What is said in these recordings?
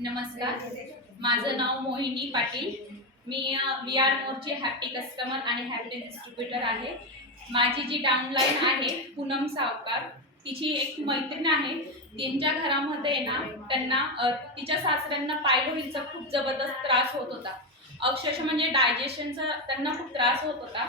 नमस्कार, माझं नाव मोहिनी पाटील. मी VR मोरची happy customer आणि हॅपी डिस्ट्रीब्युटर आहे. माझी जी डाउनलाईन आहे पूनम सावकार, तिची एक मैत्रीण आहे. त्यांच्या घरामध्ये ना त्यांना तिच्या सासऱ्यांना पायलोळीचा खूप जबरदस्त त्रास होत होता. अक्षरशः म्हणजे डायजेशनचा त्यांना खूप त्रास होत होता.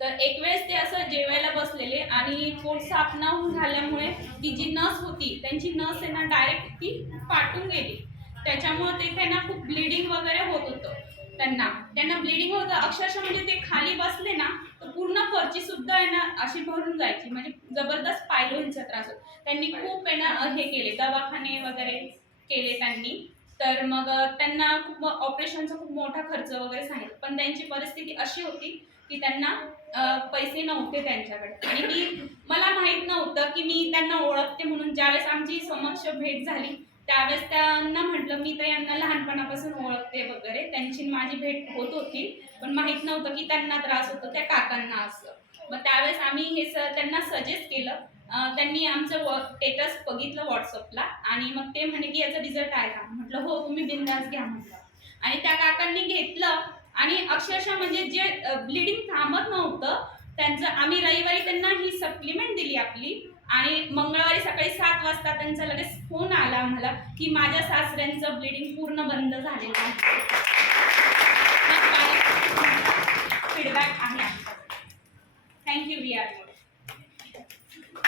तर एक वेळेस ते असं जेवायला बसलेले आणि पोट साफ न झाल्यामुळे ती जी नस होती त्यांची नस आहे ना डायरेक्ट ती फाटून गेली. त्याच्यामुळे ते त्यांना खूप ब्लिडिंग वगैरे होत होतं. त्यांना ब्लिडिंग होतं. अक्षरशः म्हणजे ते खाली बसले ना तर पूर्ण फरची सुद्धा आहे ना अशी भरून जायची. म्हणजे जबरदस्त पायलोळीचा त्रास होता. त्यांनी खूप आहे ना हे केले, दवाखाने वगैरे केले त्यांनी. तर मग त्यांना खूप ऑपरेशनचा खूप मोठा खर्च वगैरे सांगितला. पण त्यांची परिस्थिती अशी होती की त्यांना पैसे नव्हते त्यांच्याकडे. आणि मला माहित नव्हतं की मी त्यांना ओळखते म्हणून. ज्यावेळेस आमची समक्ष भेट झाली त्यावेळेस त्यांना म्हटलं मी तर यांना लहानपणापासून ओळखते वगैरे. त्यांची माझी भेट होत होती, पण माहित नव्हतं की त्यांना त्रास होतो त्या काकांना असं. मग त्यावेळेस आम्ही हे त्यांना सजेस्ट केलं. त्यांनी आमचं स्टेटस बघितलं व्हॉट्सअपला आणि मग ते म्हणे की याचा रिझल्ट आहे का. म्हटलं हो, तुम्ही बिंदास घ्या म्हटलं. आणि त्या काकांनी घेतलं आणि अक्षरशः म्हणजे जे ब्लिडिंग थांबत नव्हतं त्यांचं. आम्ही रविवारी त्यांना ही सप्लिमेंट दिली आपली आणि मंगळवारी सकाळी 7 वाजता त्यांचा लगेच फोन आला आम्हाला की माझ्या सासऱ्यांचं ब्लिडिंग पूर्ण बंद झालेलं आहे. फीडबॅक आहे. Thank you VR.